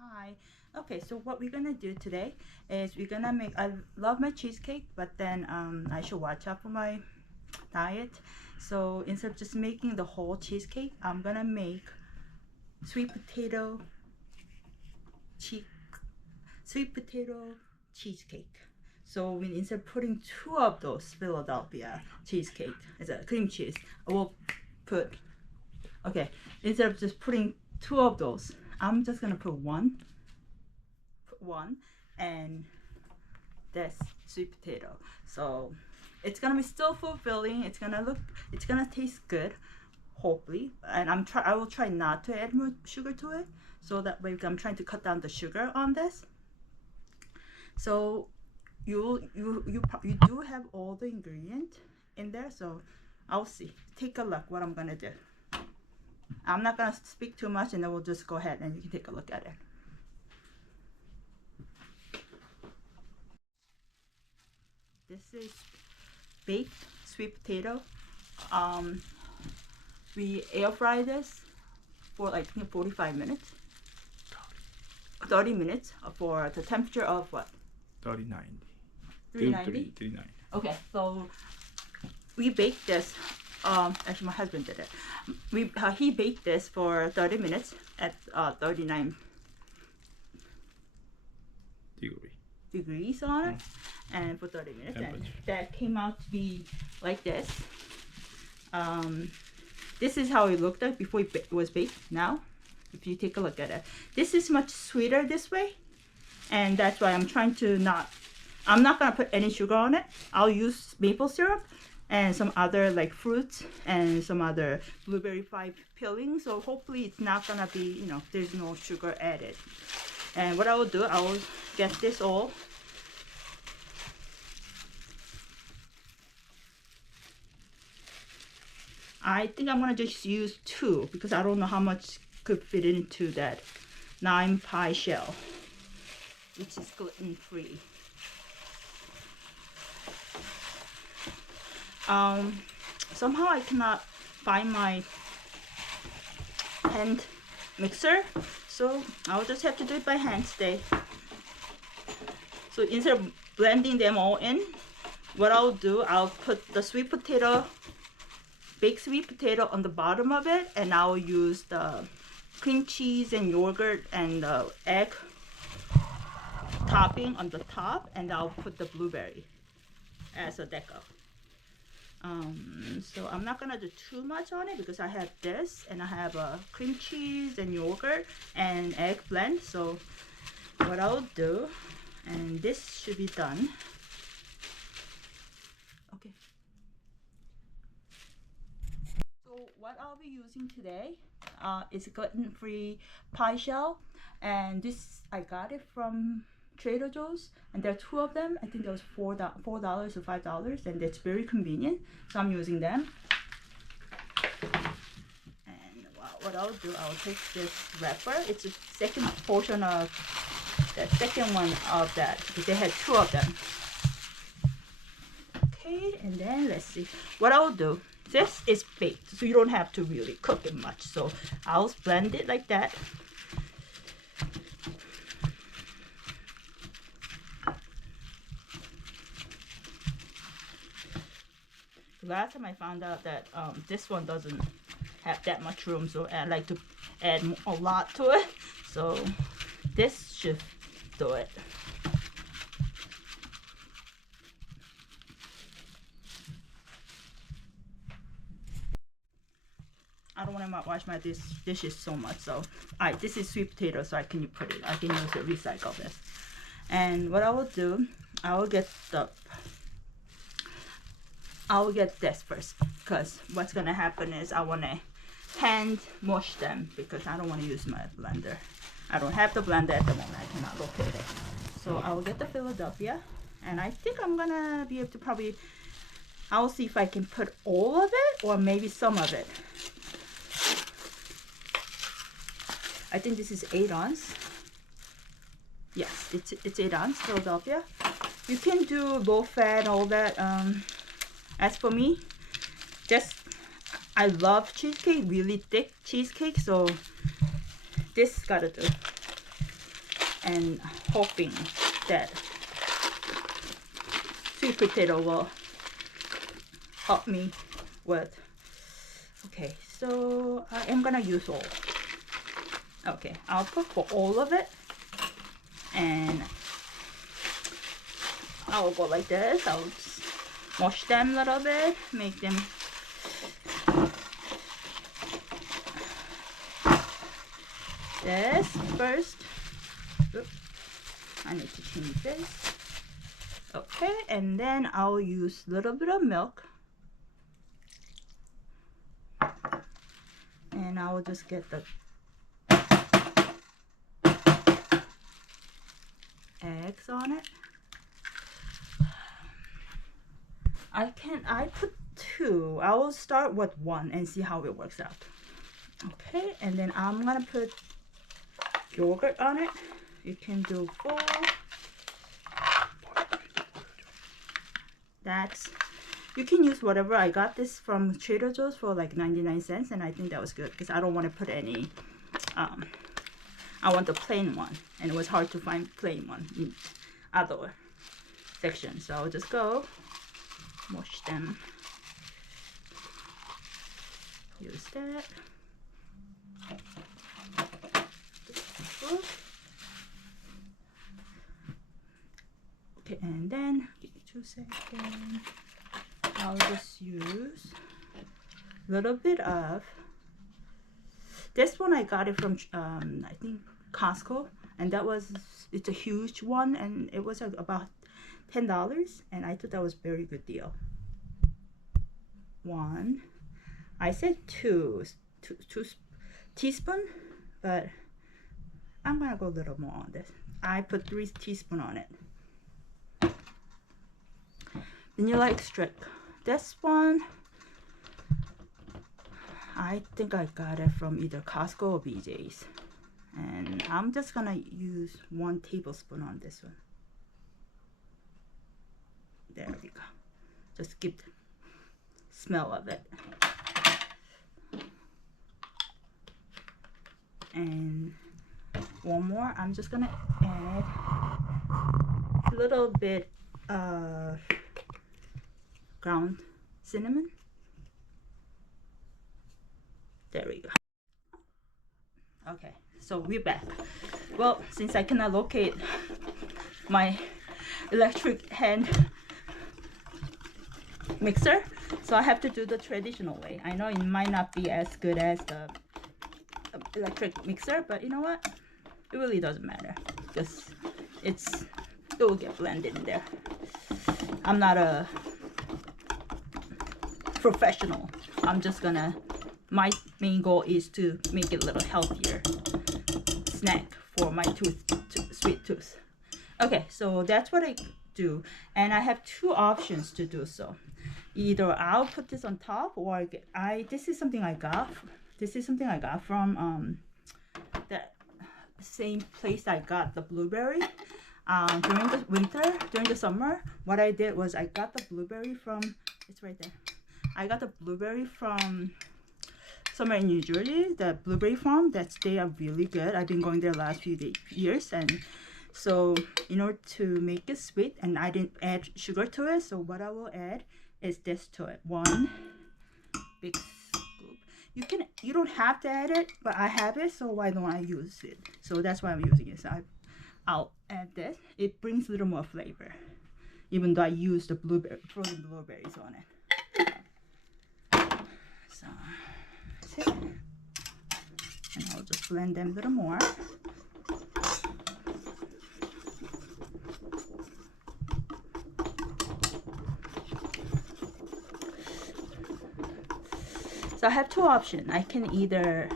Hi. Okay, so what we're gonna do today is we're gonna make, I love my cheesecake, but then I should watch out for my diet. So instead of just making the whole cheesecake, I'm gonna make sweet potato cheese sweet potato cheesecake. So instead of putting two of those Philadelphia cheesecake, it's a cream cheese, I will put, okay, instead of just putting two of those, I'm just gonna put one, and this sweet potato. So it's gonna be still fulfilling. It's gonna taste good, hopefully. And I will try not to add more sugar to it, so that way I'm trying to cut down the sugar on this. So you do have all the ingredients in there, so I'll see. Take a look what I'm gonna do. I'm not gonna speak too much, and then we'll just go ahead and you can take a look at it. This is baked sweet potato. We air fry this for like 45 minutes. 30 minutes for the temperature of what? 390. 390? 390. Okay, so we baked this. Actually, my husband did it. He baked this for 30 minutes at 39 degrees on it, and for 30 minutes, and that came out to be like this. This is how it looked like before it was baked. Now, if you take a look at it, this is much sweeter this way, and that's why I'm trying to I'm not gonna put any sugar on it. I'll use maple syrup and some other like fruits and some other blueberry five peeling. So hopefully it's not gonna be, there's no sugar added. And what I will do, I will get this all. I think I'm gonna just use 2 because I don't know how much could fit into that 9 pie shell, which is gluten free. Somehow I cannot find my hand mixer, so I'll just have to do it by hand today. So instead of blending them all in, what I'll do, I'll put the baked sweet potato on the bottom of it, and I'll use the cream cheese and yogurt and the egg topping on the top, and I'll put the blueberry as a deco. So I'm not gonna do too much on it because I have this, and I have cream cheese and yogurt and egg blend. So what I'll do, and this should be done. Okay. So what I'll be using today is a gluten-free pie shell, and this I got it from Trader Joe's, and there are 2 of them. I think it was $4 or $5, and it's very convenient, so I'm using them. And what I'll do, I'll take this wrapper. It's the second portion of the second one of that, because they had 2 of them. Okay, and then let's see what I'll do. This is baked, so you don't have to really cook it much, so I'll blend it like that. Last time I found out that this one doesn't have that much room, so I like to add a lot to it, so this should do it. I don't want to wash my dishes so much, so alright, this is sweet potato, so I can use it, recycle this. And what I will do, I will get this first, because what's gonna happen is I want to hand mush them, because I don't want to use my blender. I don't have the blender at the moment. I cannot locate it. So I will get the Philadelphia, and I think I'm gonna be able to I'll see if I can put all of it or maybe some of it. I think this is 8 ounce. Yes, it's 8 ounce Philadelphia. You can do low fat, all that. As for me, I love cheesecake, really thick cheesecake, so this gotta do. and hoping that sweet potato will help me with. Okay, so I am gonna use all. Okay, I'll put for all of it, and I'll go like this. I'll just wash them a little bit, make them this first. Oops, I need to change this. Okay, and then I'll use a little bit of milk, and I'll just get the eggs on it. I put 2. I will start with 1 and see how it works out. Okay, and then I'm gonna put yogurt on it. You can do 4. You can use whatever. I got this from Trader Joe's for like 99 cents, and I think that was good because I don't want to put any I want the plain one, and it was hard to find plain one in other sections. So I'll just go wash them, use that. Okay, and then give me 2 seconds. I'll just use a little bit of this one. I got it from I think Costco, and it's a huge one, and it was about $10, and I thought that was a very good deal. 1, I said 2 teaspoon, but I'm gonna go a little more on this. I put 3 teaspoons on it. Vanilla extract. This one, I think I got it from either Costco or BJ's, and I'm just gonna use 1 tablespoon on this one. There we go. Just get the smell of it. And 1 more. I'm just gonna add a little bit of ground cinnamon. There we go. Okay, so we're back. Well, since I cannot locate my electric hand mixer, so I have to do the traditional way. I know it might not be as good as the electric mixer, but you know what? It really doesn't matter because it will get blended in there. I'm not a professional. I'm just gonna, my main goal is to make it a little healthier snack for my sweet tooth. Okay, so that's what I do, and I have 2 options to do so. Either I'll put this on top, or this is something I got. This is something I got from that same place I got the blueberry during the winter, during the summer. What I did was I got the blueberry from, it's right there. I got the blueberry from somewhere in New Jersey, the blueberry farm. They are really good. I've been going there the last few years, and so in order to make it sweet, and I didn't add sugar to it, so what I will add is this to it. 1 big scoop. You don't have to add it, but I have it, so why don't I use it? So that's why I'm using it. So I'll add this. It brings a little more flavor, even though I used the frozen blueberries on it. So that's it. And I'll just blend them a little more. So I have 2 options. I can either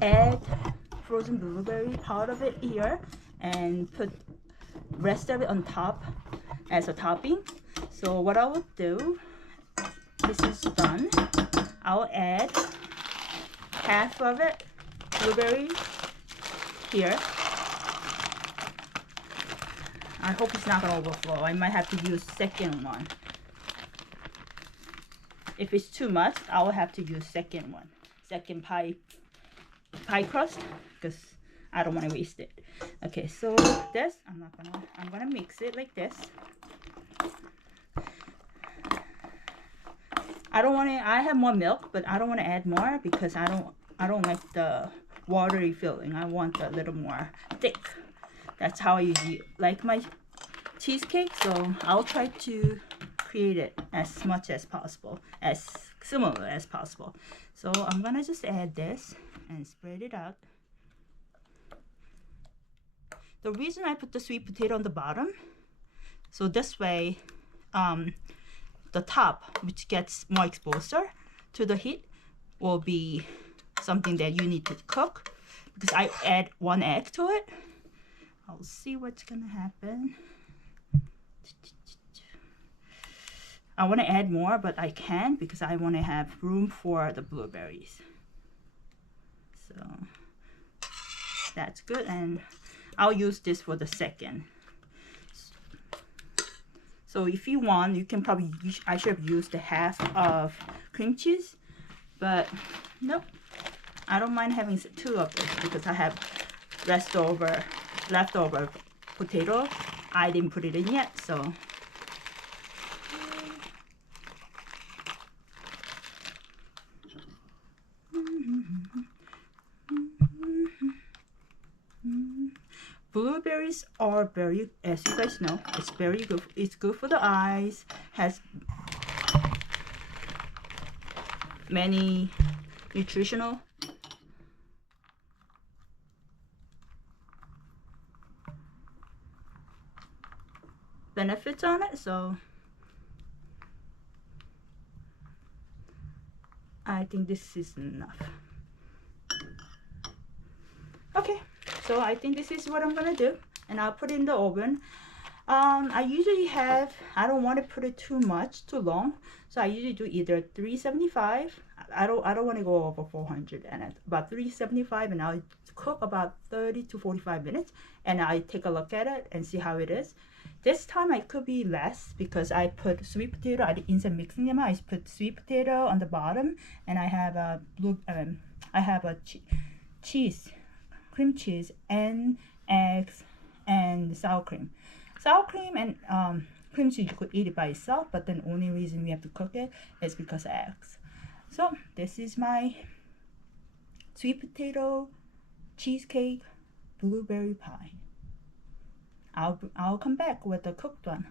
add frozen blueberry, part of it here, and put rest of it on top as a topping. So what I will do, this is done. I'll add half of it, blueberry, here. I hope it's not gonna overflow. I might have to use second one. If it's too much, I will have to use second pie crust, because I don't want to waste it. Okay, so this, I'm gonna mix it like this. I don't want to, I have more milk, but I don't want to add more because I don't like the watery feeling. I want a little more thick. That's how I usually like my cheesecake, so I'll try to create it as much as possible, as similar as possible. So I'm gonna just add this and spread it out. The reason I put the sweet potato on the bottom, so this way the top, which gets more exposure to the heat, will be something that you need to cook, because I add 1 egg to it. I'll see what's gonna happen. I want to add more, but I can't because I want to have room for the blueberries. So that's good, and I'll use this for the second. So if you want, you can probably, I should have used the half of cream cheese, but nope. I don't mind having 2 of this because I have leftover potato. I didn't put it in yet, so. Blueberries are very, as you guys know, it's very good. It's good for the eyes, has many nutritional benefits on it, so I think this is enough. Okay, so I think this is what I'm gonna do, and I'll put it in the oven. I usually have, I don't want to put it too long, so I usually do either 375. I don't want to go over 400, and about 375, and I'll cook about 30 to 45 minutes, and I take a look at it and see how it is. This time I could be less because I put sweet potato. Instead of mixing them, I put sweet potato on the bottom, and I have a cream cheese, and eggs, and sour cream. Sour cream and cream cheese, you could eat it by itself, but the only reason we have to cook it is because of eggs. So this is my sweet potato cheesecake blueberry pie. I'll come back with the cooked one.